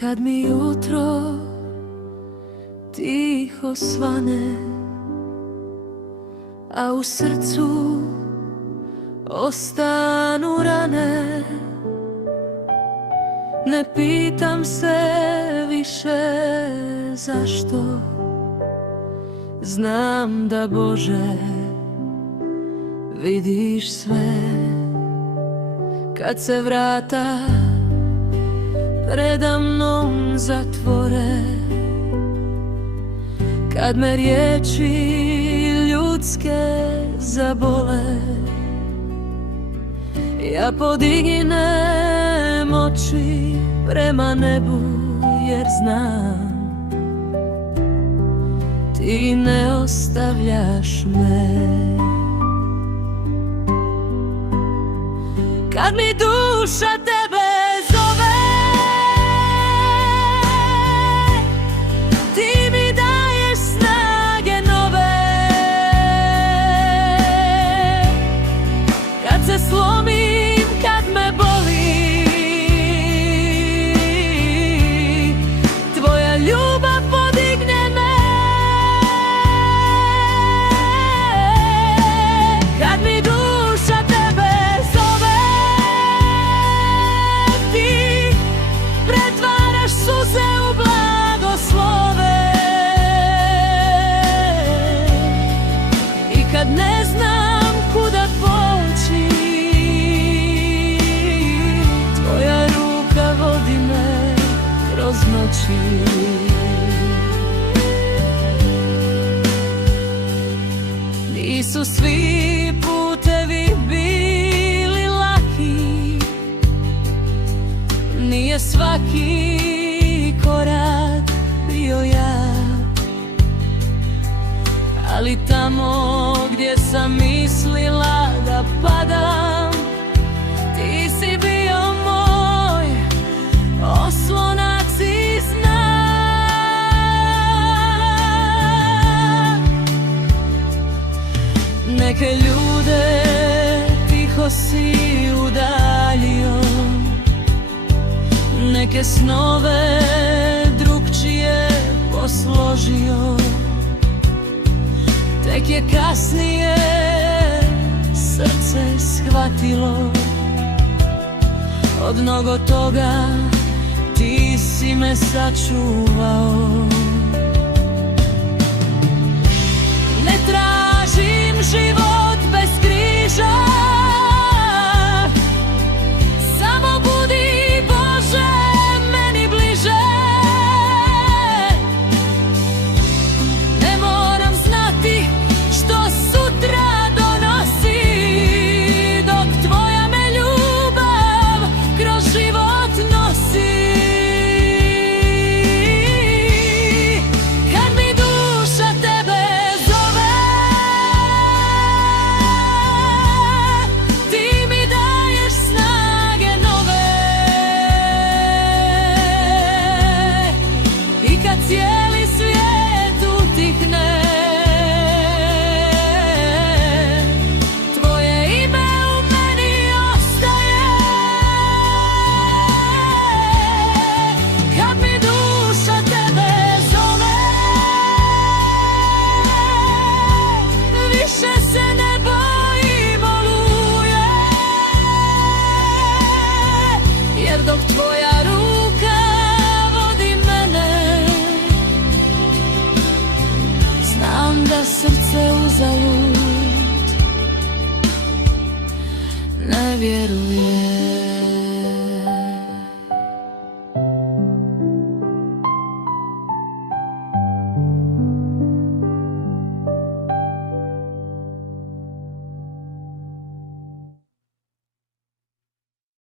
Kad mi jutro tiho svane, a u srcu ostanu rane, ne pitam se više zašto. Znam da, Bože, vidiš sve. Kad se vrata preda mnom zatvore, kad me riječi ljudske zabole, ja podignem oči prema nebu, jer znam ti ne ostavljaš me. Kad mi duša tebe zove, ti mi daješ snage nove. Kad se slomim, kad me boli, tvoja ljubav podigne me. Kad mi duša tebe zove, ti pretvaraš suze u blagoslove. I kad ne znam kuda poći, tvoja ruka vodi me kroz noći. Nisu svi putevi bili laki, nije svaki korak bio jak, ali tamo gdje sam mislila da padam, ti si bio moj oslonac i znak. Neke ljude tiho si udaljio, neke snove drugčije posložio. Tek je kasnije srce shvatilo, od mnogo toga ti si me sačuvao. Ne tražim život bez križa,